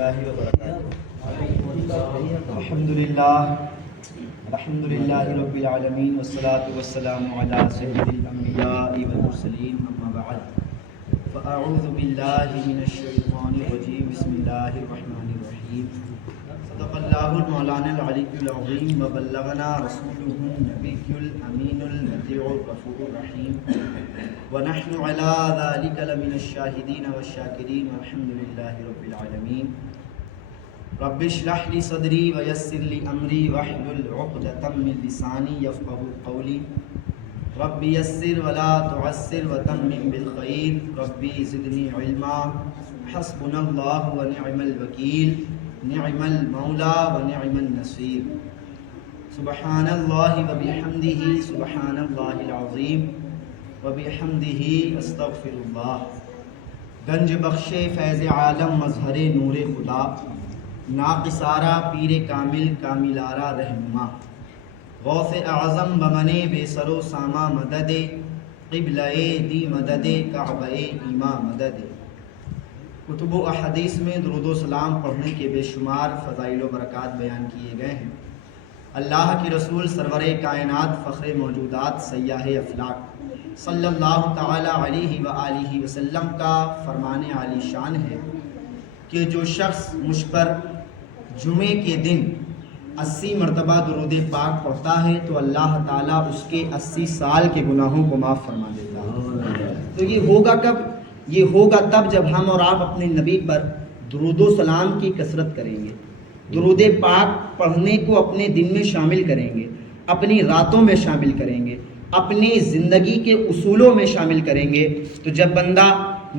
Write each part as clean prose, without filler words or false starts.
الحمد للہ رب العالمین والصلاة والسلام علی سید الانبیاء والمرسلین اما بعد فاعوذ باللہ من الشیطان الرجیم بسم اللہ الرحمن الرحیم صدق اللہ المولانا العلی العظیم وبلغنا رسولہ النبی الامین المطیع الغفور الرحیم ونحن علی ذلک لمن الشاہدین والشاکرین والحمد للہ رب العالمین رب اشرح لی صدری ویسر لی امری واحلل عقدۃ من لسانی یفقهوا قولی رب یسر ولا تعسر وتمم بالخیر رب زدنی علما حسبنا اللہ ونعم الوکیل نعم المولا ونعم النصیر سبحان اللہ وبحمدہ سبحان اللہ العظیم وبحمدہ استغفر اللہ گنج بخش فیض عالم مظہر نور خدا ناقصارہ پیر کامل کاملارہ رہنما غوث اعظم بمنے بے سر و ساما مدد قبلہ دی مدد کعبہ ایما مدد کتب و احادیث میں درود و سلام پڑھنے کے بے شمار فضائل و برکات بیان کیے گئے ہیں۔ اللہ کے رسول سرور کائنات فخر موجودات سیاح افلاک صلی اللہ تعالی علیہ وآلہ وسلم کا فرمان عالی شان ہے کہ جو شخص مجھ پر جمعے کے دن 80 مرتبہ درود پاک پڑھتا ہے تو اللہ تعالیٰ اس کے 80 سال کے گناہوں کو معاف فرما دیتا ہے۔ تو یہ ہوگا کب؟ یہ ہوگا تب جب ہم اور آپ اپنے نبی پر درود و سلام کی کثرت کریں گے، درود پاک پڑھنے کو اپنے دن میں شامل کریں گے، اپنی راتوں میں شامل کریں گے، اپنی زندگی کے اصولوں میں شامل کریں گے۔ تو جب بندہ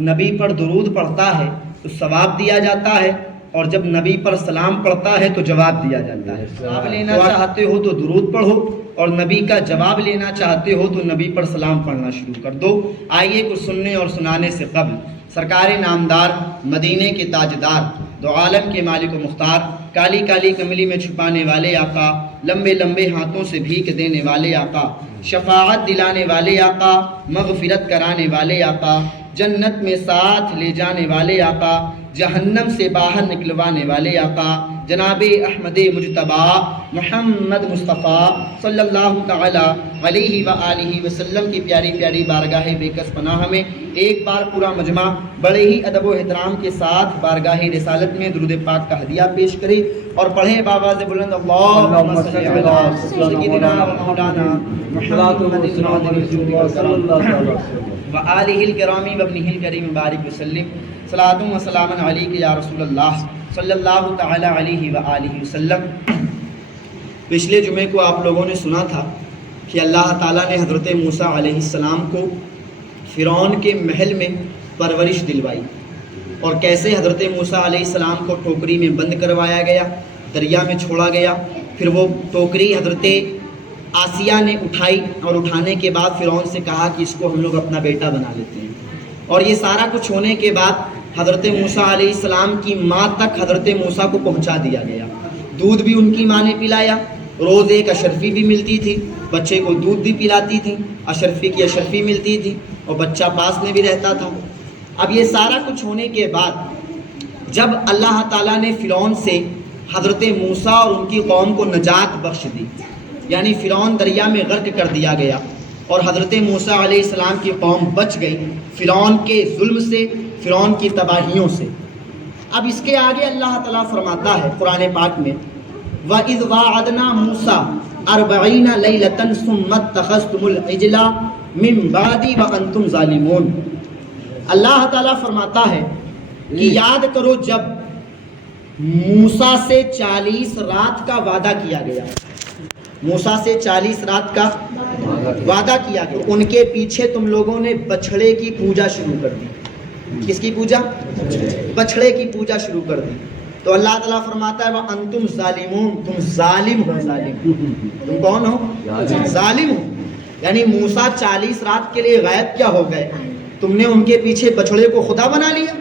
نبی پر درود پڑھتا ہے تو ثواب دیا جاتا ہے، اور جب نبی پر سلام پڑھتا ہے تو جواب دیا جاتا ہے۔ جواب لینا چاہتے ہو تو درود پڑھو، اور نبی کا جواب لینا چاہتے ہو تو نبی پر سلام پڑھنا شروع کر دو۔ آئیے کچھ سننے اور سنانے سے قبل سرکار نامدار، مدینے کے تاجدار، دو عالم کے مالک و مختار، کالی کالی کملی میں چھپانے والے آقا، لمبے لمبے ہاتھوں سے بھیک دینے والے آقا، شفاعت دلانے والے آقا، مغفرت کرانے والے آقا، جنت میں ساتھ لے جانے والے آقا، جہنم سے باہر نکلوانے والے آقا، جناب احمد مجتبی محمد مصطفیٰ صلی اللہ تعالی علیہ وآلہ وسلم کی پیاری پیاری بارگاہ بے کس پناہ میں ایک بار پورا مجمع بڑے ہی ادب و احترام کے ساتھ بارگاہ رسالت میں درود پاک کا ہدیہ پیش کرے اور پڑھیں بآواز بلند اللہم صلی علی سیدنا و مولانا محمد صلی اللہ علیہ وسلم وآلہ الکرام وابنہ الکریم بارک وسلم صلاۃ و سلام علیک یا رسول اللہ صلی اللہ تعالی علیہ وآلہ وسلم۔ پچھلے جمعے کو آپ لوگوں نے سنا تھا کہ اللہ تعالیٰ نے حضرت موسیٰ علیہ السلام کو فرعون کے محل میں پرورش دلوائی، اور کیسے حضرت موسیٰ علیہ السلام کو ٹوکری میں بند کروایا گیا، دریا میں چھوڑا گیا، پھر وہ ٹوکری حضرت آسیہ نے اٹھائی، اور اٹھانے کے بعد فرعون سے کہا کہ اس کو ہم لوگ اپنا بیٹا بنا لیتے ہیں۔ اور یہ سارا کچھ ہونے کے بعد حضرت موسیٰ علیہ السلام کی ماں تک حضرت موسیٰ کو پہنچا دیا گیا، دودھ بھی ان کی ماں نے پلایا، روز ایک اشرفی بھی ملتی تھی، بچے کو دودھ بھی پلاتی تھی، اشرفی کی اشرفی ملتی تھی، اور بچہ پاس میں بھی رہتا تھا۔ اب یہ سارا کچھ ہونے کے بعد جب اللہ تعالیٰ نے فرعون سے حضرت موسیٰ اور ان کی قوم کو نجات بخش دی، یعنی فرعون دریا میں غرق کر دیا گیا اور حضرت موسیٰ علیہ السلام کی قوم بچ گئی فرعون کے ظلم سے، فرعون کی تباہیوں سے۔ اب اس کے آگے اللہ تعالیٰ فرماتا ہے قرآن پاک میں وَإِذْ وَاعَدْنَا مُوسَىٰ 40 لَيْلَةً ثُمَّ اتَّخَذْتُمُ الْعِجْلَ مِن بَعْدِي وَأَنْتُمْ ظَالِمُونَ۔ اللہ تعالیٰ فرماتا ہے کہ یاد کرو جب موسیٰ سے 40 رات کا وعدہ کیا گیا، موسیٰ سے 40 رات کا وعدہ کیا گیا، ان کے پیچھے تم لوگوں نے بچھڑے کی پوجا شروع کر دی۔ کس کی پوجا؟ بچھڑے کی پوجا شروع کر دی۔ تو اللہ تعالیٰ فرماتا ہے وَأَنْتُمْ ظَالِمُونَ، تم ظالم ہو۔ ظالم تم کون ہو؟ ظالم ہو، یعنی موسیٰ 40 رات کے لیے غائب کیا ہو گئے، تم نے ان کے پیچھے بچھڑے کو خدا بنا لیا۔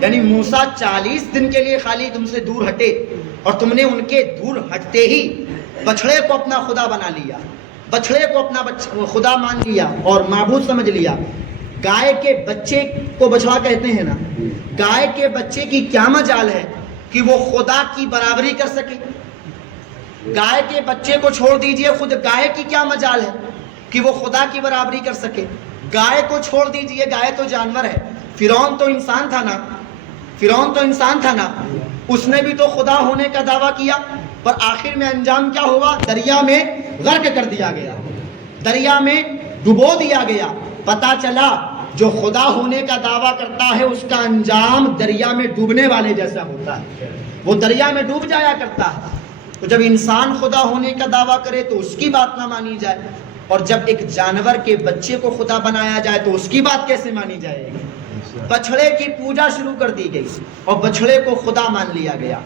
یعنی موسیٰ 40 دن کے لیے خالی تم سے دور ہٹے، اور تم نے ان کے دور ہٹتے ہی بچھڑے کو اپنا خدا بنا لیا، بچھڑے کو اپنا خدا مان لیا اور معبود سمجھ لیا۔ گائے کے بچے کو بچڑا کہتے ہیں نا، گائے کے بچے کی کیا مجال ہے کہ وہ خدا کی برابری کر سکے؟ گائے کے بچے کو چھوڑ دیجئے، خود گائے کی کیا مجال ہے کہ وہ خدا کی برابری کر سکے؟ گائے کو چھوڑ دیجئے، گائے تو جانور ہے، فرعون تو انسان تھا نا، فرعون تو انسان تھا نا، اس نے بھی تو خدا ہونے کا دعویٰ کیا، پر آخر میں انجام کیا ہوا؟ دریا میں غرق کر دیا گیا، دریا میں ڈبو دیا گیا۔ پتا چلا جو خدا ہونے کا دعویٰ کرتا ہے اس کا انجام دریا میں ڈوبنے والے جیسا ہوتا ہے، وہ دریا میں ڈوب جایا کرتا ہے۔ تو جب انسان خدا ہونے کا دعویٰ کرے تو اس کی بات نہ مانی جائے، اور جب ایک جانور کے بچے کو خدا بنایا جائے تو اس کی بات کیسے مانی جائے گی؟ بچھڑے کی پوجا شروع کر دی گئی اور بچھڑے کو خدا مان لیا گیا۔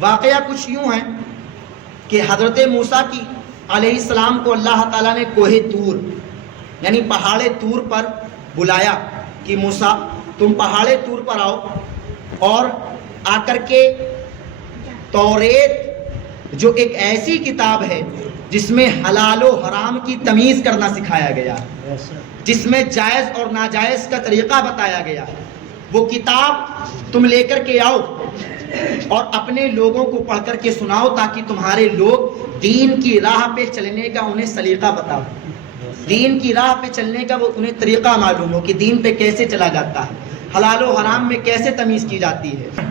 واقعہ کچھ یوں ہے کہ حضرت موسیٰ کی علیہ السلام کو اللہ تعالیٰ نے کوہ طور یعنی پہاڑ طور پر بلایا کہ موسیٰ تم پہاڑ طور پر آؤ، اور آ کر کے توریت جو ایک ایسی کتاب ہے جس میں حلال و حرام کی تمیز کرنا سکھایا گیا، جس میں جائز اور ناجائز کا طریقہ بتایا گیا، وہ کتاب تم لے کر کے آؤ اور اپنے لوگوں کو پڑھ کر کے سناؤ تاکہ تمہارے لوگ دین کی راہ پہ چلنے کا انہیں سلیقہ بتاؤ، دین کی راہ پہ چلنے کا وہ انہیں طریقہ معلوم ہو کہ دین پہ کیسے چلا جاتا ہے، حلال و حرام میں کیسے تمیز کی جاتی ہے۔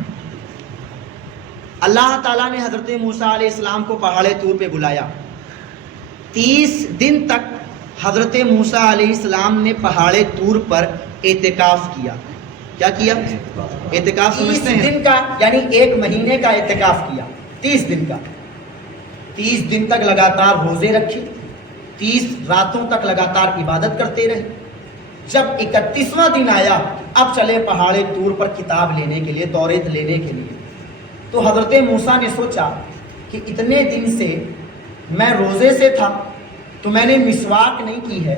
اللہ تعالیٰ نے حضرت موسیٰ علیہ السلام کو پہاڑ طور پہ بلایا۔ 30 دن تک حضرت موسیٰ علیہ السلام نے پہاڑ طور پر اعتکاف کیا۔ کیا کیا؟ اعتکاف سمجھتے ہیں؟ 30 دن کا یعنی 1 مہینے کا اعتکاف کیا، 30 دن کا، 30 دن تک لگاتار روزے رکھے، 30 راتوں تک لگاتار عبادت کرتے رہے۔ جب 31واں دن آیا، اب چلے پہاڑ طور پر کتاب لینے کے لیے، توریت لینے کے لیے، تو حضرت موسیٰ نے سوچا کہ اتنے دن سے میں روزے سے تھا تو میں نے مسواک نہیں کی ہے،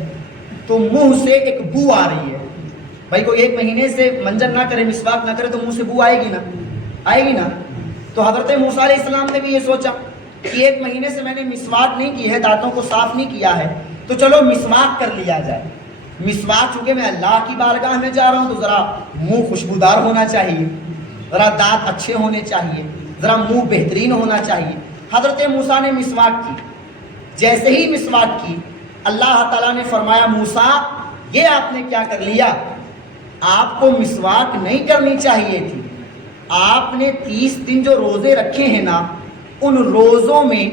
تو منہ سے ایک بو آ رہی ہے۔ بھائی کوئی 1 مہینے سے منجن نہ کرے، مسواک نہ کرے تو منہ سے بو آئے گی نا، آئے گی نا۔ تو حضرت موسیٰ علیہ السلام نے بھی یہ سوچا کہ 1 مہینے سے میں نے مسواک نہیں کی ہے، دانتوں کو صاف نہیں کیا ہے، تو چلو مسواک کر لیا جائے۔ مسواک چونکہ میں اللہ کی بارگاہ میں جا رہا ہوں تو ذرا منہ خوشبودار ہونا چاہیے، ذرا دانت اچھے ہونے چاہیے، ذرا منہ بہترین ہونا چاہیے۔ حضرت موسیٰ نے مسواک کی، جیسے ہی مسواک کی اللہ تعالیٰ نے فرمایا موسیٰ یہ آپ نے کیا کر لیا؟ آپ کو مسواک نہیں کرنی چاہیے تھی، آپ نے 30 دن جو روزے رکھے ہیں نا، ان روزوں میں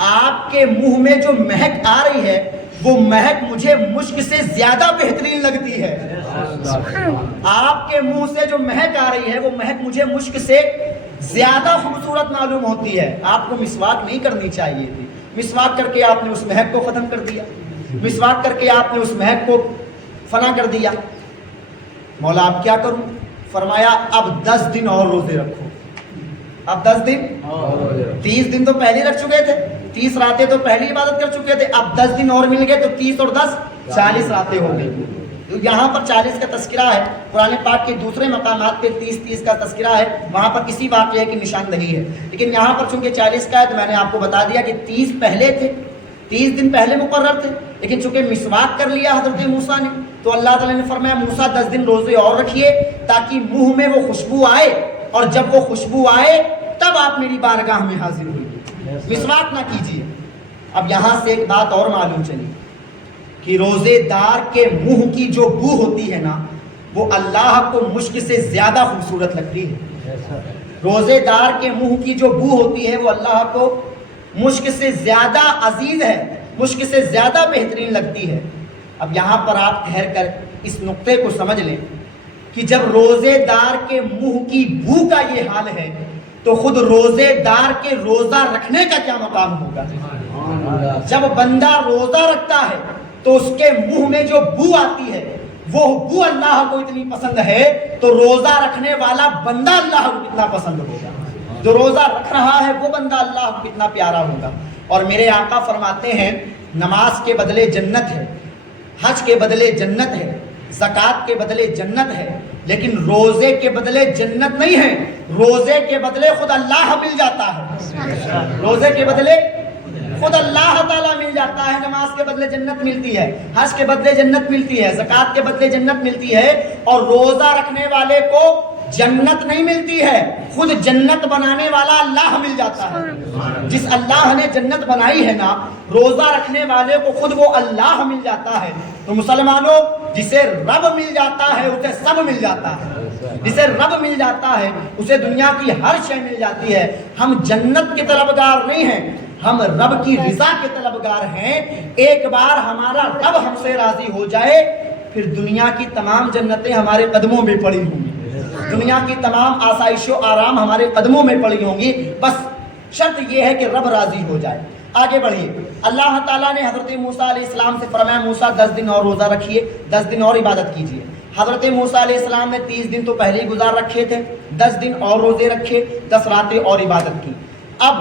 آپ کے منہ میں جو مہک آ رہی ہے وہ مہک مجھے مشک سے زیادہ بہترین لگتی ہے۔ آپ کے منہ سے جو مہک آ رہی ہے وہ مہک مجھے مشک سے زیادہ خوبصورت معلوم ہوتی ہے، آپ کو مسواک نہیں کرنی چاہیے تھی۔ مسواک کر کے آپ نے اس مہک کو ختم کر دیا، مسواک کر کے آپ نے اس مہک کو فنا کر دیا۔ مولا اب کیا کروں؟ فرمایا اب 10 دن اور روزے رکھو۔ اب 10 دن، 30 دن تو پہلے رکھ چکے تھے، 30 راتیں تو پہلی عبادت کر چکے تھے، اب 10 دن اور مل گئے تو 30 اور 10 40 راتیں ہو گئی۔ یہاں پر 40 کا تذکرہ ہے، قرآن پاک کے دوسرے مقامات پہ 30 کا تذکرہ ہے، وہاں پر کسی واقعے کی نشاندہی ہے، لیکن یہاں پر چونکہ 40 کا ہے تو میں نے آپ کو بتا دیا کہ 30 پہلے تھے، 30 دن پہلے مقرر تھے، لیکن چونکہ مسواک کر لیا حضرت موسیٰ نے تو اللہ تعالیٰ نے فرمایا موسیٰ 10 دن روزے اور رکھیے تاکہ منہ میں وہ خوشبو آئے، اور جب وہ خوشبو آئے تب آپ میری بارگاہ میں حاضر ہوئے، مسواک نہ کیجیے۔ اب یہاں سے ایک بات اور معلوم چلی کہ روزے دار کے منہ کی جو بو ہوتی ہے نا وہ اللہ کو مشک سے زیادہ خوبصورت لگتی ہے۔ روزے دار کے منہ کی جو بو ہوتی ہے وہ اللہ کو مشک سے زیادہ عزیز ہے، مشک سے زیادہ بہترین لگتی ہے۔ اب یہاں پر آپ ٹھہر کر اس نقطے کو سمجھ لیں کہ جب روزے دار کے منہ کی بو کا یہ حال ہے تو خود روزے دار کے روزہ رکھنے کا کیا مقام ہوگا؟ جب بندہ روزہ رکھتا ہے تو اس کے منہ میں جو بو آتی ہے وہ بو اللہ کو اتنی پسند ہے تو روزہ رکھنے والا بندہ اللہ کو کتنا پسند ہوگا، جو روزہ رکھ رہا ہے وہ بندہ اللہ کو کتنا پیارا ہوگا۔ اور میرے آقا فرماتے ہیں نماز کے بدلے جنت ہے، حج کے بدلے جنت ہے، زکوٰۃ کے بدلے جنت ہے، لیکن روزے کے بدلے جنت نہیں ہے، روزے کے بدلے خود اللہ مل جاتا ہے، روزے کے بدلے خود اللہ تعالیٰ مل جاتا ہے، نماز کے بدلے جنت ملتی ہے، حج کے بدلے جنت ملتی ہے، زکوٰۃ کے بدلے جنت ملتی ہے، اور روزہ رکھنے والے کو جنت نہیں ملتی ہے، خود جنت بنانے والا اللہ مل جاتا ہے۔ جس اللہ نے جنت بنائی ہے نا، روزہ رکھنے والے کو خود وہ اللہ مل جاتا ہے۔ تو مسلمانوں، جسے رب مل جاتا ہے اسے سب مل جاتا ہے، جسے رب مل جاتا ہے اسے دنیا کی ہر شے مل جاتی ہے۔ ہم جنت کے طلبگار نہیں ہیں، ہم رب کی رضا کے طلبگار ہیں۔ ایک بار ہمارا رب ہم سے راضی ہو جائے، پھر دنیا کی تمام جنتیں ہمارے قدموں میں پڑی ہوں گی، دنیا کی تمام آسائش و آرام ہمارے قدموں میں پڑی ہوں گی، بس شرط یہ ہے کہ رب راضی ہو جائے۔ آگے بڑھیے، اللہ تعالیٰ نے حضرت موسیٰ علیہ السلام سے فرمایا موسیٰ 10 دن اور روزہ رکھیے، 10 دن اور عبادت کیجیے۔ حضرت موسیٰ علیہ السلام نے 30 دن تو پہلے ہی گزار رکھے تھے، 10 دن اور روزے رکھے، 10 راتیں اور عبادت کی۔ اب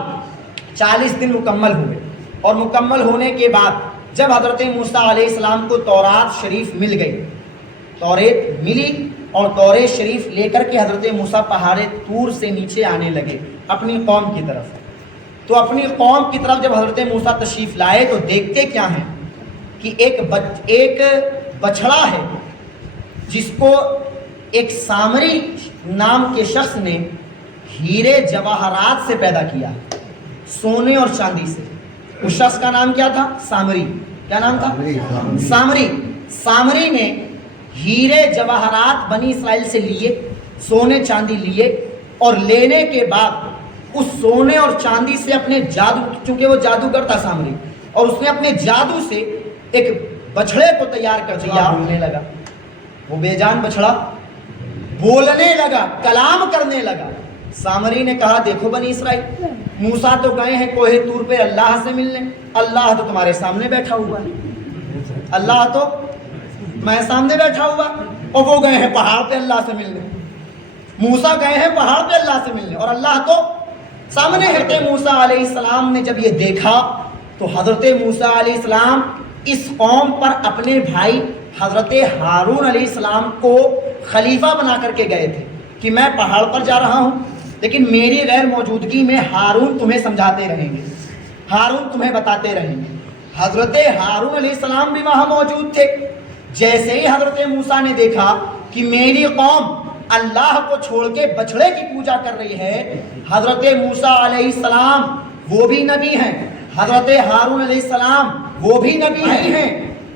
40 دن مکمل ہوئے، اور مکمل ہونے کے بعد جب حضرت موسیٰ علیہ السلام کو تورات شریف مل گئی، توریت ملی، اور توریت شریف لے کر کے حضرت موسیٰ پہاڑ طور سے نیچے آنے لگے اپنی قوم کی طرف۔ تو اپنی قوم کی طرف جب حضرت موسیٰ تشریف لائے تو دیکھتے کیا ہیں کہ ایک بچڑا ہے جس کو ایک سامری نام کے شخص نے ہیرے جواہرات سے پیدا کیا، سونے اور چاندی سے۔ اس شخص کا نام کیا تھا؟ سامری۔ کیا نام تھا؟ سامری۔ سامری نے ہیرے جواہرات بنی اسرائیل سے لیے، سونے چاندی لیے، اور لینے کے بعد اس سونے اور چاندی سے اپنے جادو، چونکہ وہ جادوگر تھا سامری، اور اس نے اپنے جادو سے ایک بچڑے کو تیار کر دیا۔ بولنے لگا، وہ بے جان بچڑا بولنے لگا، کلام کرنے لگا۔ سامری نے کہا دیکھو بنی اسرائیل، موسیٰ تو گئے ہیں کوہ طور پہ اللہ سے ملنے، اللہ تو تمہارے سامنے بیٹھا ہوا ہے، اللہ تو میں سامنے بیٹھا ہوا، اور وہ گئے ہیں پہاڑ پہ اللہ سے ملنے۔ موسیٰ گئے ہیں پہاڑ پہ اللہ سے ملنے اور اللہ تو سامنے ہے۔ کہ موسیٰ علیہ السلام نے جب یہ دیکھا تو حضرت موسیٰ علیہ السلام اس قوم پر اپنے بھائی حضرت ہارون علیہ السلام کو خلیفہ بنا کر کے گئے تھے کہ میں پہاڑ پر جا رہا ہوں، لیکن میری غیر موجودگی میں ہارون تمہیں سمجھاتے رہیں گے، ہارون تمہیں بتاتے رہیں گے۔ حضرت ہارون علیہ السلام بھی وہاں موجود تھے۔ جیسے ہی حضرت موسیٰ نے دیکھا کہ میری قوم اللہ کو چھوڑ کے بچڑے کی پوجا کر رہی ہے، حضرت موسیٰ علیہ السلام وہ بھی نبی ہیں، حضرت ہارون علیہ السلام وہ بھی نبی ہیں۔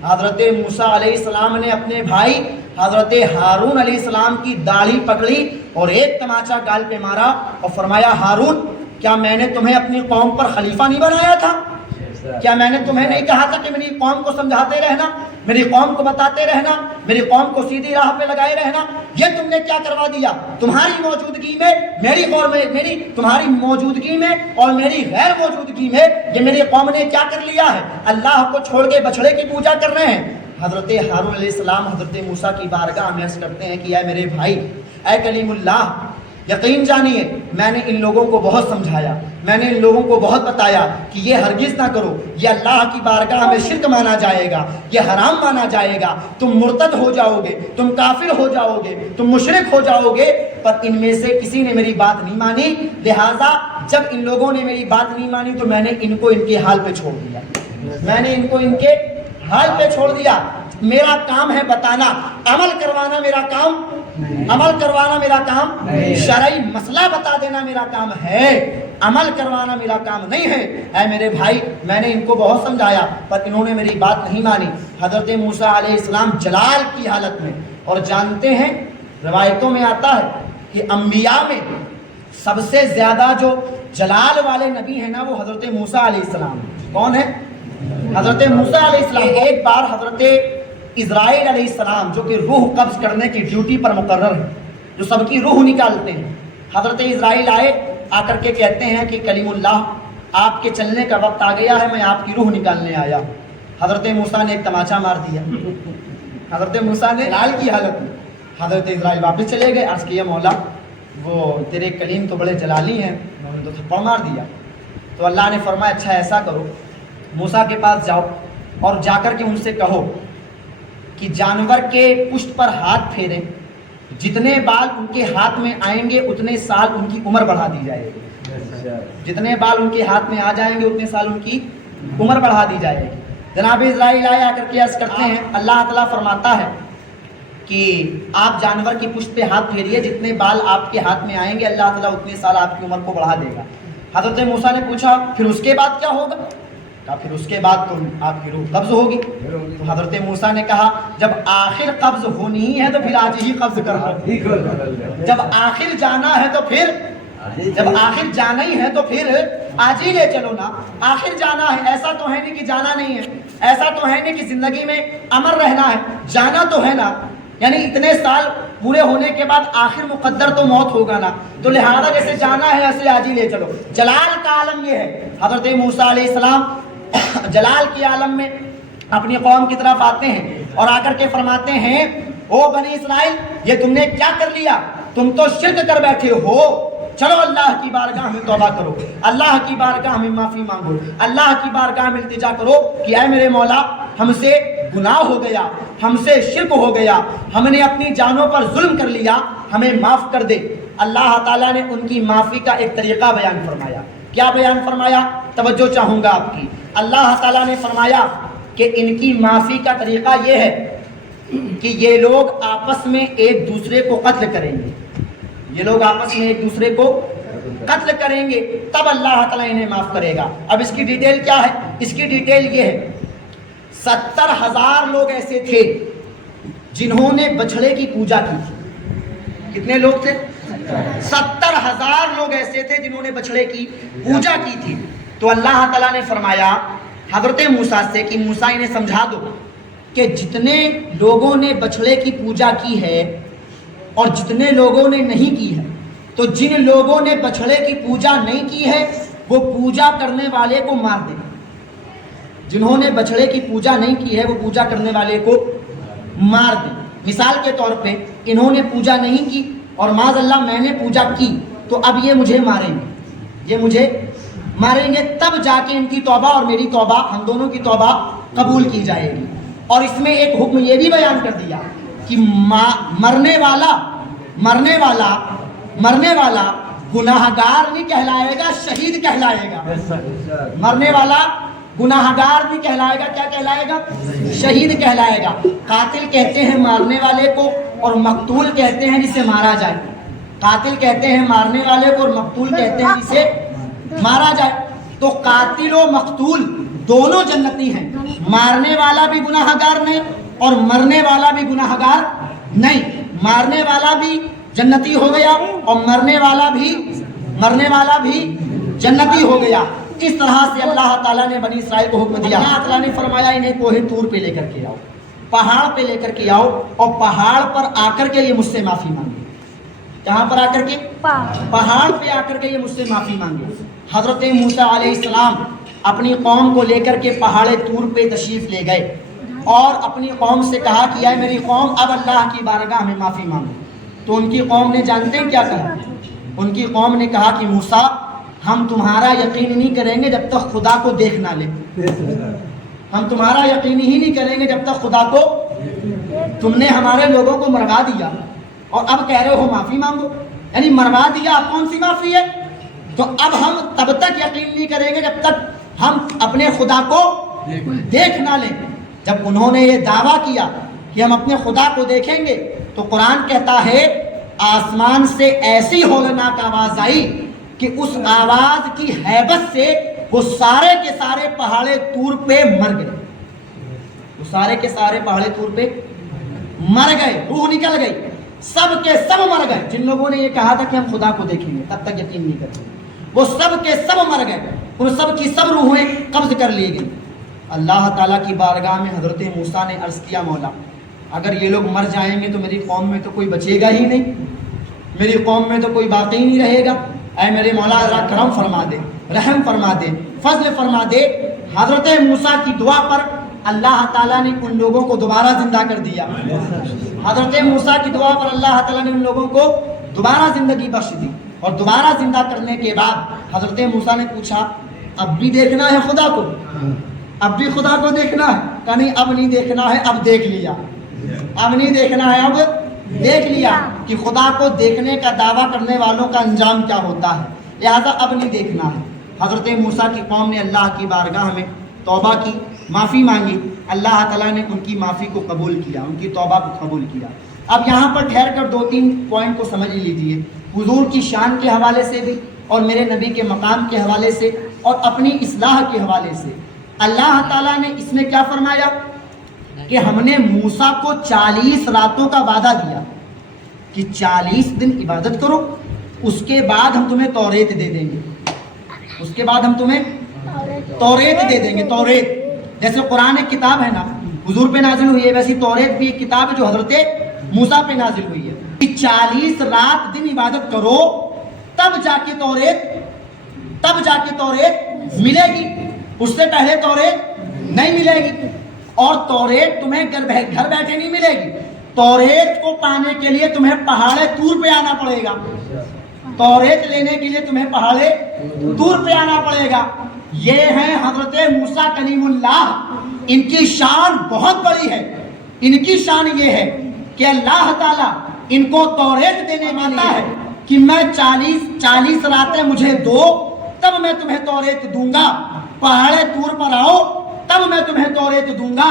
حضرت موسیٰ علیہ السلام نے اپنے بھائی حضرت ہارون علیہ السلام کی داڑھی پکڑی اور ایک تماچا گال پہ مارا اور فرمایا ہارون، کیا میں نے تمہیں اپنی قوم پر خلیفہ نہیں بنایا تھا؟ کیا میں نے تمہیں نہیں کہا تھا کہ میری قوم کو سمجھاتے رہنا، میری قوم کو بتاتے رہنا، میری قوم کو سیدھی راہ پہ لگائے رہنا؟ یہ تم نے کیا کروا دیا؟ تمہاری موجودگی میں تمہاری موجودگی میں اور میری غیر موجودگی میں یہ میری قوم نے کیا کر لیا ہے؟ اللہ کو چھوڑ کے بچڑے کی پوجا کر رہے ہیں۔ حضرت ہارون علیہ السلام حضرت موسیٰ کی بارگاہ میں عرض کرتے ہیں کہ اے میرے بھائی، اے کلیم اللہ، یقین جانیے میں نے ان لوگوں کو بہت سمجھایا، میں نے ان لوگوں کو بہت بتایا کہ یہ ہرگز نہ کرو، یہ اللہ کی بارگاہ میں شرک مانا جائے گا، یہ حرام مانا جائے گا، تم مرتد ہو جاؤ گے، تم کافر ہو جاؤ گے، تم مشرک ہو جاؤ گے۔ پر ان میں سے کسی نے میری بات نہیں مانی، لہٰذا جب ان لوگوں نے میری بات نہیں مانی تو میں نے ان کو ان کے حال پہ چھوڑ دیا، میں نے ان کو ان کے حال پہ چھوڑ دیا۔ میرا کام ہے بتانا، عمل کروانا میرا کام، عمل کروانا میرا کام، شرعی مسئلہ بتا دینا میرا کام ہے، عمل کروانا میرا کام نہیں ہے۔ اے میرے بھائی، میں نے ان کو بہت سمجھایا پر انہوں نے میری بات نہیں مانی۔ حضرت موسیٰ علیہ السلام جلال کی حالت میں، اور جانتے ہیں روایتوں میں آتا ہے کہ انبیاء میں سب سے زیادہ جو جلال والے نبی ہیں نا وہ حضرت موسیٰ علیہ السلام۔ کون ہے؟ حضرت موسیٰ علیہ السلام۔ ایک بار حضرت اسرائیل علیہ السلام جو کہ روح قبض کرنے کی ڈیوٹی پر مقرر ہے، جو سب کی روح نکالتے ہیں، حضرت اسرائیل آئے، آ کر کے کہتے ہیں کہ کلیم اللہ، آپ کے چلنے کا وقت آ گیا ہے، میں آپ کی روح نکالنے آیا ہوں۔ حضرت موسیٰ نے ایک تماچا مار دیا، حضرت موسیٰ نے لال کی حالت میں، حضرت اسرائیل واپس چلے گئے، عرض کیا مولا وہ تیرے کلیم تو بڑے جلالی ہیں، انہوں نے تو تھپڑ مار دیا۔ تو اللہ نے فرمایا اچھا ایسا کرو، موسیٰ کے پاس جاؤ اور جا کر کے ان سے کہو کہ جانور کے پشت پر ہاتھ پھیریں، جتنے بال ان کے ہاتھ میں آئیں گے اتنے سال ان کی عمر بڑھا دی جائے گی، جتنے بال ان کے ہاتھ میں آ جائیں گے اتنے سال ان کی عمر بڑھا دی جائے گی۔ جناب اسرائیل آئے، آ کر کے عرض کرتے ہیں، اللہ تعالیٰ فرماتا ہے کہ آپ جانور کی پشت پہ ہاتھ پھیریے، جتنے بال آپ کے ہاتھ میں آئیں گے اللہ تعالیٰ اتنے سال آپ کی عمر کو بڑھا دے گا۔ حضرت موسیٰ نے پوچھا پھر اس کے بعد کیا ہوگا؟ کہا پھر اس کے بعد تو آپ کی روح قبض ہوگی۔ تو حضرت موسیٰ نے کہا جب آخر قبض ہونی ہی ہے تو پھر آج ہی قبض کر لو، جب آخر جانا ہے تو پھر جب آخر جانا ہی ہے تو پھر آج ہی لے چلو نا، آخر جانا ہے، ایسا تو ہے نہیں کہ جانا نہیں ہے، ایسا تو ہے نہیں کہ زندگی میں امر رہنا ہے، جانا تو ہے نا، یعنی اتنے سال پورے ہونے کے بعد آخر مقدر تو موت ہوگا نا، تو لہذا جیسے جانا ہے ایسے آج ہی لے چلو۔ جلال کا عالم یہ ہے، حضرت موسیٰ علیہ السلام جلال کے عالم میں اپنی قوم کی طرف آتے ہیں اور آ کر کے فرماتے ہیں او بنی اسرائیل یہ تم نے کیا کر لیا، تم تو شرک کر بیٹھے ہو، چلو اللہ کی بارگاہ میں توبہ کرو، اللہ کی بارگاہ میں معافی مانگو، اللہ کی بارگاہ میں التجا کرو کہ اے میرے مولا ہم سے گناہ ہو گیا، ہم سے شرک ہو گیا، ہم نے اپنی جانوں پر ظلم کر لیا، ہمیں معاف کر دے۔ اللہ تعالیٰ نے ان کی معافی کا ایک طریقہ بیان فرمایا۔ کیا بیان فرمایا؟ توجہ چاہوں گا آپ کی۔ اللہ تعالیٰ نے فرمایا کہ ان کی معافی کا طریقہ یہ ہے کہ یہ لوگ آپس میں ایک دوسرے کو قتل کریں گے، یہ لوگ آپس میں ایک دوسرے کو قتل کریں گے، تب اللہ تعالیٰ انہیں معاف کرے گا۔ اب اس کی ڈیٹیل کیا ہے؟ اس کی ڈیٹیل یہ ہے 70,000 لوگ ایسے تھے جنہوں نے بچھڑے کی پوجا کی تھی۔ کتنے لوگ تھے؟ 70,000 لوگ ایسے تھے جنہوں نے بچھڑے کی پوجا کی تھی۔ تو اللہ تعالیٰ نے فرمایا حضرت موسیٰ سے کہ موسیٰ انہیں سمجھا دو کہ جتنے لوگوں نے بچھڑے کی پوجا کی ہے اور جتنے لوگوں نے نہیں کی ہے، تو جن لوگوں نے بچھڑے کی پوجا نہیں کی ہے وہ پوجا کرنے والے کو مار دیں، جنہوں نے بچھڑے کی پوجا نہیں کی ہے وہ پوجا کرنے والے کو مار دیں۔ مثال کے طور پہ انہوں نے پوجا نہیں کی اور معاذ اللہ میں نے پوجا کی، تو اب یہ مجھے ماریں گے، یہ مجھے ماریں گے، تب جا کے ان کی توبہ اور میری توبہ، ہم دونوں کی توبہ قبول کی جائے گی۔ اور اس میں ایک حکم یہ بھی بیان کر دیا کہ مرنے والا گناہگار نہیں کہلائے گا، شہید کہلائے گا۔ مرنے والا گناہگار نہیں کہلائے گا، کیا کہلائے گا؟ شہید کہلائے گا۔ قاتل کہتے ہیں مارنے والے کو اور مقتول کہتے ہیں جسے مارا جائے۔ قاتل کہتے ہیں مارنے والے کو اور مقتول کہتے ہیں جسے مارا جائے۔ تو قاتل و مقتول دونوں جنتی ہیں، مارنے والا بھی گناہگار نہیں اور مرنے والا بھی گناہگار نہیں، مارنے والا بھی جنتی ہو گیا اور مرنے والا بھی جنتی ہو گیا۔ اس طرح سے اللہ تعالیٰ نے بنی اسرائیل کو حکم دیا۔ اللہ تعالیٰ نے فرمایا انہیں کوہ طور پہ لے کر کے آؤ، پہاڑ پہ لے کر کے آؤ اور پہاڑ پر آ کر کے یہ مجھ سے معافی مانگے۔ کہاں پر آ کر کے؟ پہاڑ پہ آ کر کے یہ مجھ سے معافی مانگے۔ حضرت موسیٰ علیہ السلام اپنی قوم کو لے کر کے پہاڑ طور پہ تشریف لے گئے اور اپنی قوم سے کہا کہ اے میری قوم اب اللہ کی بارگاہ میں معافی مانگو۔ تو ان کی قوم نے جانتے ہیں کیا کہا؟ ان کی قوم نے کہا کہ موسیٰ ہم تمہارا یقین نہیں کریں گے جب تک خدا کو دیکھ نہ لیں، ہم تمہارا یقین ہی نہیں کریں گے جب تک خدا کو، تم نے ہمارے لوگوں کو مروا دیا اور اب کہہ رہے ہو معافی مانگو، یعنی مروا دیا، اب کون سی معافی ہے؟ تو اب ہم تب تک یقین نہیں کریں گے جب تک ہم اپنے خدا کو دیکھ نہ لیں۔ جب انہوں نے یہ دعویٰ کیا کہ ہم اپنے خدا کو دیکھیں گے تو قرآن کہتا ہے آسمان سے ایسی ہولناک آواز آئی کہ اس آواز کی ہیبت سے وہ سارے کے سارے پہاڑے طور پہ مر گئے، وہ سارے کے سارے پہاڑے طور پہ مر گئے، روح نکل گئی، سب کے سب مر گئے۔ جن لوگوں نے یہ کہا تھا کہ ہم خدا کو دیکھیں گے تب تک یقین نہیں کریں گے، وہ سب کے سب مر گئے، ان سب کی سب روحیں قبض کر لی گئی۔ اللہ تعالیٰ کی بارگاہ میں حضرت موسیٰ نے عرض کیا مولا اگر یہ لوگ مر جائیں گے تو میری قوم میں تو کوئی بچے گا ہی نہیں، میری قوم میں تو کوئی باقی نہیں رہے گا، اے میرے مولا ذرا کرم فرما دے، رحم فرما دے، فضل فرما دے۔ حضرت موسیٰ کی دعا پر اللہ تعالیٰ نے ان لوگوں کو دوبارہ زندہ کر دیا۔ حضرت موسیٰ کی دعا پر اللہ تعالیٰ نے ان لوگوں کو دوبارہ زندگی بخش دی، اور دوبارہ زندہ کرنے کے بعد حضرت موسیٰ نے پوچھا اب بھی دیکھنا ہے خدا کو؟ اب بھی خدا کو دیکھنا ہے؟ کہ نہیں اب نہیں دیکھنا ہے، اب دیکھ لیا، اب نہیں دیکھنا ہے، اب دیکھ لیا کہ خدا کو دیکھنے کا دعویٰ کرنے والوں کا انجام کیا ہوتا ہے، لہذا اب نہیں دیکھنا ہے۔ حضرت موسیٰ کی قوم نے اللہ کی بارگاہ میں توبہ کی، معافی مانگی، اللہ تعالیٰ نے ان کی معافی کو قبول کیا، ان کی توبہ کو قبول کیا۔ اب یہاں پر ٹھہر کر 2-3 پوائنٹ کو سمجھ لیجیے، حضور کی شان کے حوالے سے بھی اور میرے نبی کے مقام کے حوالے سے اور اپنی اصلاح کے حوالے سے۔ اللہ تعالیٰ نے اس میں کیا فرمایا کہ ہم نے موسیٰ کو 40 راتوں کا وعدہ دیا کہ 40 دن عبادت کرو، اس کے بعد ہم تمہیں توریت دے دیں گے، اس کے بعد ہم تمہیں توریت دے دیں گے۔ توریت جیسے قرآن ایک کتاب ہے نا، حضور پہ نازل ہوئی ہے، ویسی توریت بھی ایک کتاب ہے جو حضرت موسیٰ پہ نازل ہوئی ہے۔ 40 رات دن عبادت کرو تب جا کے توریت ملے گی، اس سے پہلے توریت نہیں ملے گی۔ اور توریت تمہیں گھر بیٹھے نہیں ملے گی، توریت کو پانے کے لیے تمہیں پہاڑ طور پہ آنا پڑے گا، توریت لینے کے لیے تمہیں پہاڑ طور پہ آنا پڑے گا۔ یہ ہیں حضرت موسیٰ کلیم اللہ، ان کی شان بہت بڑی ہے۔ ان کی شان یہ ہے کہ اللہ تعالیٰ ان کو توریت دینے والا ہے کہ میں 40 راتیں مجھے دو تب میں تمہیں توریت دوں گا، پہاڑ طور پر آؤ تب میں تمہیں توریت دوں گا۔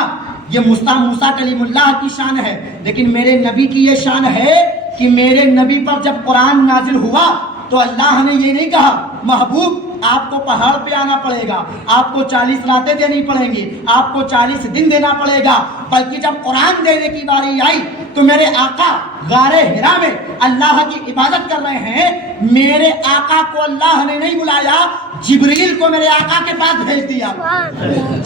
یہ موسیٰ کلیم اللہ کی شان ہے۔ لیکن میرے نبی کی یہ شان ہے کہ میرے نبی پر جب قرآن نازل ہوا تو اللہ نے یہ نہیں کہا محبوب آپ کو پہاڑ پہ آنا پڑے گا، آپ کو 40 راتیں دینی پڑیں گی، آپ کو 40 دن دینا پڑے گا، بلکہ جب قرآن دینے کی باری آئی تو میرے آقا غار حرا میں اللہ کی عبادت کر رہے ہیں، میرے آقا کو اللہ نے نہیں بلایا، جبریل کو میرے آقا کے پاس بھیج دیا،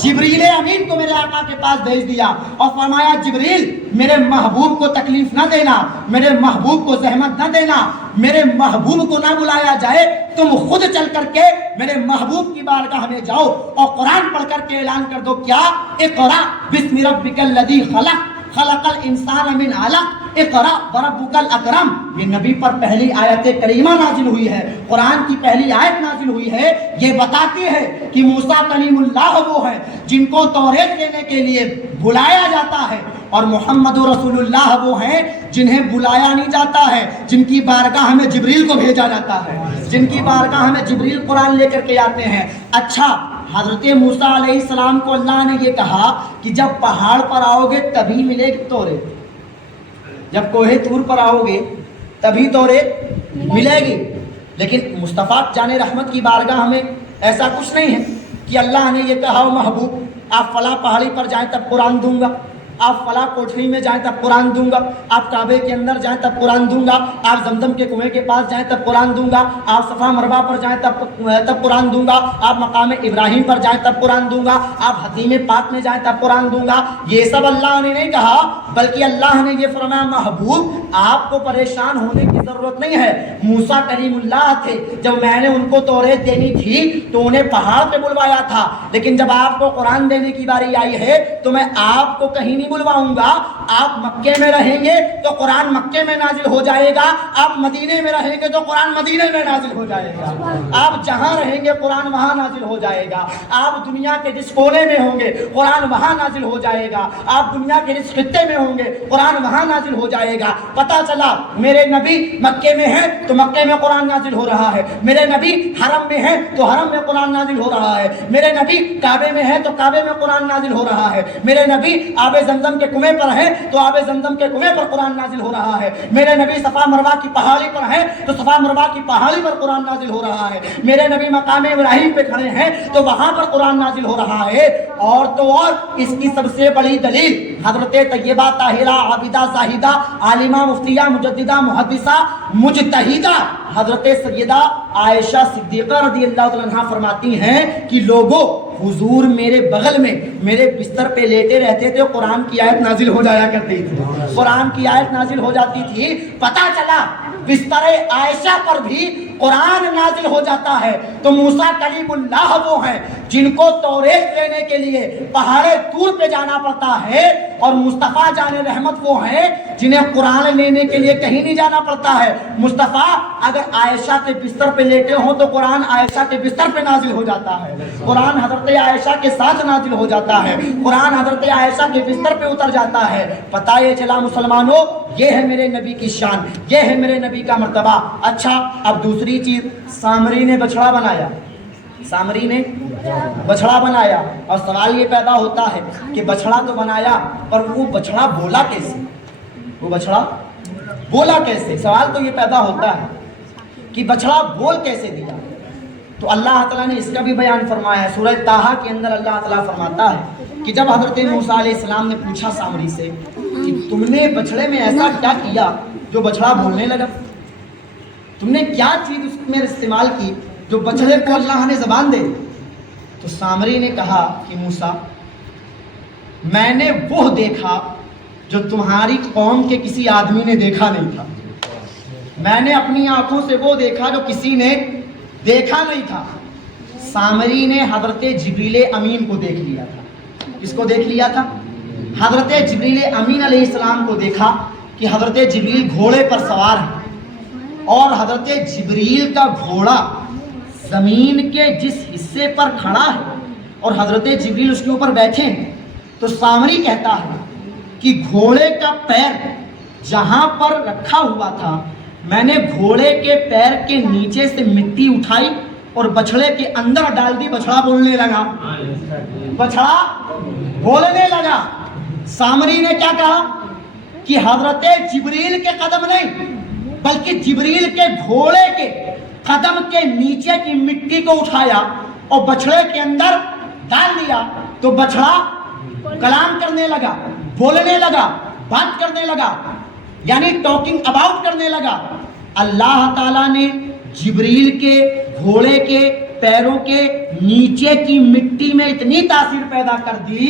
جبریل امین کو میرے آقا کے پاس بھیج دیا اور فرمایا جبریل میرے محبوب کو تکلیف نہ دینا، میرے محبوب کو زحمت نہ دینا، میرے محبوب کو نہ بلایا جائے، تم خود چل کر کے میرے محبوب کی بارگاہ میں جاؤ اور قرآن پڑھ کر کے اعلان کر دو کیا اقرا بسم ربک الذی خلق خلق الانسان من علق اقرا وربک الاکرم۔ یہ نبی پر پہلی آیت کریمہ نازل ہوئی ہے، قرآن کی پہلی آیت نازل ہوئی ہے، یہ بتاتی ہے کہ موسیٰ کلیم اللہ وہ ہے جن کو توریت لینے کے لیے بلایا جاتا ہے، اور محمد رسول اللہ وہ ہیں جنہیں بلایا نہیں جاتا ہے، جن کی بارگاہ میں جبریل کو بھیجا جاتا ہے، جن کی بارگاہ میں جبریل قرآن لے کر کے آتے ہیں۔ اچھا، حضرت موسیٰ علیہ السلام کو اللہ نے یہ کہا کہ جب پہاڑ پر آؤ گے تبھی ملے گی توریت، جب کوہ طور پر آؤ گے تبھی توریت ملے گی۔ لیکن مصطفیٰ جان رحمت کی بارگاہ میں ایسا کچھ نہیں ہے کہ اللہ نے یہ کہا محبوب آپ فلاں پہاڑی پر جائیں تب قرآن دوں گا، آپ فلاں کوٹھری میں جائیں تب قرآن دوں گا، آپ کعبے کے اندر جائیں تب قرآن دوں گا، آپ زمزم کے کنویں کے پاس جائیں تب قرآن دوں گا، آپ صفا مروہ پر جائیں تب قرآن دوں گا، آپ مقام ابراہیم پر جائیں تب قرآن دوں گا، آپ حتیم پاک میں جائیں تب قرآن دوں گا۔ یہ سب اللہ نے نہیں کہا، بلکہ اللہ نے یہ فرمایا محبوب آپ کو پریشان ہونے کی ضرورت نہیں ہے۔ موسیٰ کلیم اللہ تھے، جب میں نے ان کو توریت دینی تھی تو انہیں پہاڑ پہ بلوایا تھا، لیکن جب آپ کو قرآن دینے کی باری آئی ہے تو میں آپ کو کہیں بلواؤں گا، آپ مکے میں رہیں گے تو قرآن مکے میں نازل ہو جائے گا، آپ مدینے میں رہیں گے تو قرآن مدینے میں نازل ہو جائے گا، آپ جہاں رہیں گے قرآن وہاں نازل ہو جائے گا، آپ دنیا کے جس کونے میں ہوں گے قرآن وہاں نازل ہو جائے گا، آپ دنیا کے جس خطے میں ہوں گے قرآن وہاں نازل ہو جائے گا۔ پتہ چلا میرے نبی مکے میں ہیں تو مکے میں قرآن نازل ہو رہا ہے، میرے نبی حرم میں ہیں تو حرم میں قرآن نازل ہو رہا ہے، میرے نبی کعبے میں ہیں تو کعبے میں قرآن نازل ہو رہا ہے، میرے نبی آب زمزم کے کنویں پر ہیں تو آب زمزم کے کنویں پر قرآن نازل ہو رہا ہے، میرے نبی صفا مروہ کی پہاڑی پر ہیں تو صفا مروہ کی پہاڑی پر قرآن نازل ہو رہا ہے، میرے نبی مقام ابراہیم پہ کھڑے ہیں تو وہاں پر قرآن نازل ہو رہا ہے۔ اور تو اور اس کی سب سے بڑی دلیل حضرت طیبہ طاہرہ عابدہ زاہدہ عالمہ مفتیہ مجددہ محدثہ مجتہدہ حضرت سیدہ عائشہ صدیقہ رضی اللہ عنہا فرماتی ہیں کہ لوگوں حضور میرے بغل میں میرے بستر پہ لیٹے رہتے تھے، قرآن کی آیت نازل ہو جایا کرتی تھی، قرآن کی آیت نازل ہو جاتی تھی، پتہ چلا بستر عائشہ پر بھی قرآن نازل ہو جاتا ہے۔ تو موسیٰ کلیم اللہ وہ ہیں جن کو توریت لینے کے لیے پہاڑ طور پہ جانا پڑتا ہے، اور مصطفیٰ جان رحمت وہ ہیں جنہیں قرآن لینے کے لیے کہیں نہیں جانا پڑتا ہے۔ مصطفیٰ اگر عائشہ کے بستر پہ لیٹے ہوں تو قرآن عائشہ کے بستر پہ نازل ہو جاتا ہے، قرآن حضرت عائشہ کے ساتھ نازل ہو جاتا ہے، قرآن حضرت عائشہ کے بستر پہ اتر جاتا ہے۔ پتہ یہ چلا مسلمانوں، یہ ہے میرے نبی کی شان، یہ ہے میرے نبی کا مرتبہ۔ اچھا، اب دوسری چیز، سامری نے بچڑا بنایا، سامری نے بچڑا بنایا، اور سوال یہ پیدا ہوتا ہے کہ بچڑا تو بنایا پر وہ بچڑا بولا کیسے؟ وہ بچڑا بولا کیسے؟ سوال تو یہ پیدا ہوتا ہے کہ بچڑا بول کیسے دیا؟ تو اللہ تعالیٰ نے اس کا بھی بیان فرمایا ہے. سورہ طٰہٰ کے اندر اللہ تعالیٰ فرماتا ہے کہ جب حضرت موسیٰ علیہ السلام نے پوچھا سامری سے کہ تم نے بچڑے میں ایسا کیا کیا جو بچڑا بولنے لگا؟ تم نے کیا چیز اس میں استعمال کی جو بچڑے کو اللہ نے زبان دے؟ تو سامری نے کہا کہ موسیٰ، میں نے وہ دیکھا جو تمہاری قوم کے کسی آدمی نے دیکھا نہیں تھا. میں نے اپنی آنکھوں سے وہ دیکھا جو کسی نے دیکھا نہیں تھا. سامری نے حضرت جبریل امین کو دیکھ لیا تھا. کس کو دیکھ لیا تھا؟ حضرت جبریل امین علیہ السلام کو دیکھا کہ حضرت جبریل گھوڑے پر سوار ہیں اور حضرت جبریل کا گھوڑا زمین کے جس حصے پر کھڑا ہے اور حضرت جبریل اس کے اوپر بیٹھے ہیں. تو سامری کہتا ہے کہ گھوڑے کا پیر جہاں پر رکھا ہوا تھا میں نے گھوڑے کے پیر کے نیچے سے مٹی اٹھائی اور بچھڑے کے اندر ڈال دی. بچھڑا بولنے لگا. بچھڑا بولنے لگا. سامری نے کیا کہا کہ حضرت جبریل کے قدم نہیں بلکہ جبریل کے گھوڑے کے قدم کے نیچے کی مٹی کو اٹھایا اور بچھڑے کے اندر ڈال دیا. تو بچھڑا کلام کرنے لگا، بولنے لگا، بات کرنے لگا، یعنی ٹاکنگ اباؤٹ کرنے لگا. اللہ تعالیٰ نے جبریل کے گھوڑے کے پیروں کے نیچے کی مٹی میں اتنی تاثیر پیدا کر دی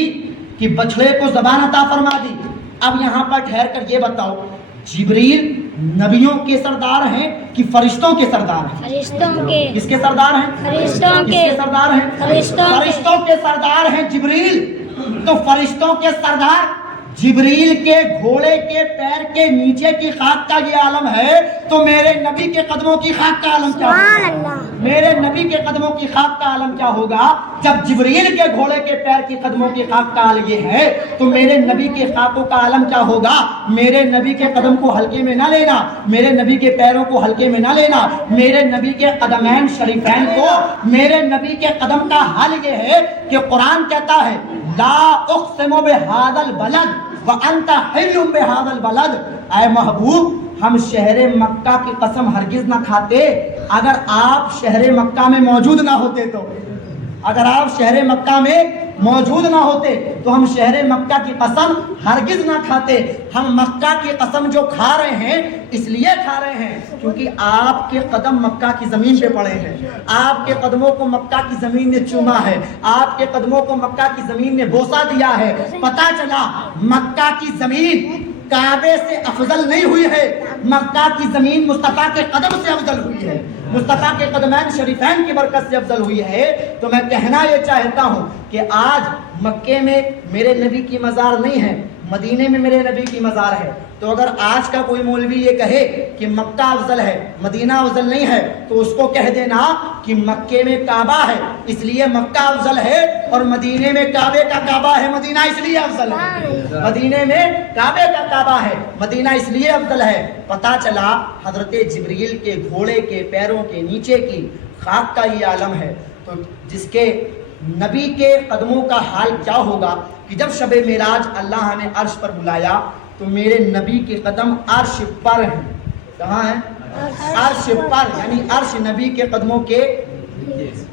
کہ بچڑے کو زبان عطا فرما دی. اب یہاں پر ٹھہر کر یہ بتاؤ، جبریل نبیوں کے سردار ہیں کہ فرشتوں کے سردار ہیں؟ فرشتوں کے. کس کے سردار ہیں؟ فرشتوں کس کے. کے سردار ہیں؟ فرشتوں کے سردار ہیں جبریل. تو فرشتوں کے سردار جبریل کے گھوڑے کے پیر کے نیچے کی خاک کا یہ عالم ہے تو میرے نبی کے قدموں کی خاک کا عالم کیا ہوگا؟ میرے نبی کے قدموں کی خاک کا عالم کیا ہوگا؟ جب جبریل کے گھوڑے کے پیر کی قدموں کی خاک کا عالم یہ ہے تو میرے نبی کے خاکوں کا عالم کیا ہوگا؟ میرے نبی کے قدم کو ہلکے میں نہ لینا، میرے نبی کے پیروں کو ہلکے میں نہ لینا. میرے نبی کے قدمین شریفین کو، میرے نبی کے قدم کا حال یہ ہے کہ قرآن کہتا ہے لا اقسم بہذا البلد وانت حل بہذا البلد. اے محبوب، ہم شہر مکہ کی قسم ہرگز نہ کھاتے اگر آپ شہر مکہ میں موجود نہ ہوتے تو. اگر آپ شہر مکہ میں موجود نہ ہوتے تو ہم شہر مکہ کی قسم ہرگز نہ کھاتے. ہم مکہ کی قسم جو کھا رہے ہیں اس لیے کھا رہے ہیں کیونکہ آپ کے قدم مکہ کی زمین پہ پڑے ہیں. آپ کے قدموں کو مکہ کی زمین نے چوما ہے، آپ کے قدموں کو مکہ کی زمین نے بوسہ دیا ہے. پتہ چلا مکہ کی زمین کعبے سے افضل نہیں ہوئی ہے، مکہ کی زمین مصطفیٰ کے قدم سے افضل ہوئی ہے، مصطفیٰ کے قدمین شریفین کی برکت سے افضل ہوئی ہے. تو میں کہنا یہ چاہتا ہوں کہ آج مکے میں میرے نبی کی مزار نہیں ہے، مدینے میں میرے نبی کی مزار ہے. تو اگر آج کا کوئی مولوی یہ کہے کہ مکہ افضل ہے مدینہ افضل نہیں ہے تو اس کو کہہ دینا کہ مکے میں کعبہ ہے اس لیے مکہ افضل ہے اور مدینے میں کعبے کا کعبہ ہے مدینہ اس لیے افضل ہے. مدینے میں کعبے کا کعبہ ہے مدینہ اس لیے افضل ہے. پتہ چلا حضرت جبریل کے گھوڑے کے پیروں کے نیچے کی خاک کا یہ عالم ہے. تو جس کے نبی کے قدموں کا حال کیا ہوگا کہ جب شب معراج اللہ نے عرش پر بلایا تو میرے نبی کے قدم عرش پر ہیں. کہاں ہیں؟ عرش پر، یعنی عرش نبی کے قدموں کے،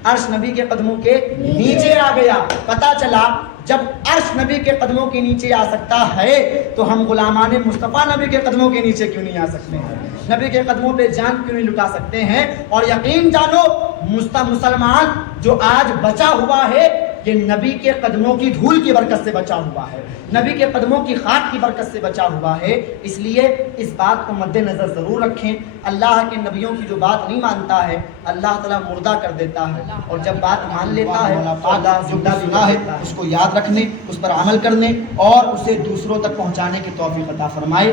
عرش نبی کے قدموں کے نیچے آ گیا. پتہ چلا جب عرش نبی کے قدموں کے نیچے آ سکتا ہے تو ہم غلامان مصطفیٰ نبی کے قدموں کے نیچے کیوں نہیں آ سکتے ہیں؟ نبی کے قدموں پہ جان کیوں نہیں لٹا سکتے ہیں؟ اور یقین جانو مسلمان جو آج بچا ہوا ہے یہ نبی کے قدموں کی دھول کی برکت سے بچا ہوا ہے، نبی کے قدموں کی خاک کی برکت سے بچا ہوا ہے. اس لیے اس بات کو مد نظر ضرور رکھیں. اللہ کے نبیوں کی جو بات نہیں مانتا ہے اللہ تعالیٰ مردہ کر دیتا ہے، اور جب بات مان لیتا ہے جو سنا ہے اس کو یاد رکھنے، اس پر عمل کرنے اور اسے دوسروں تک پہنچانے کی توفیق عطا فرمائے.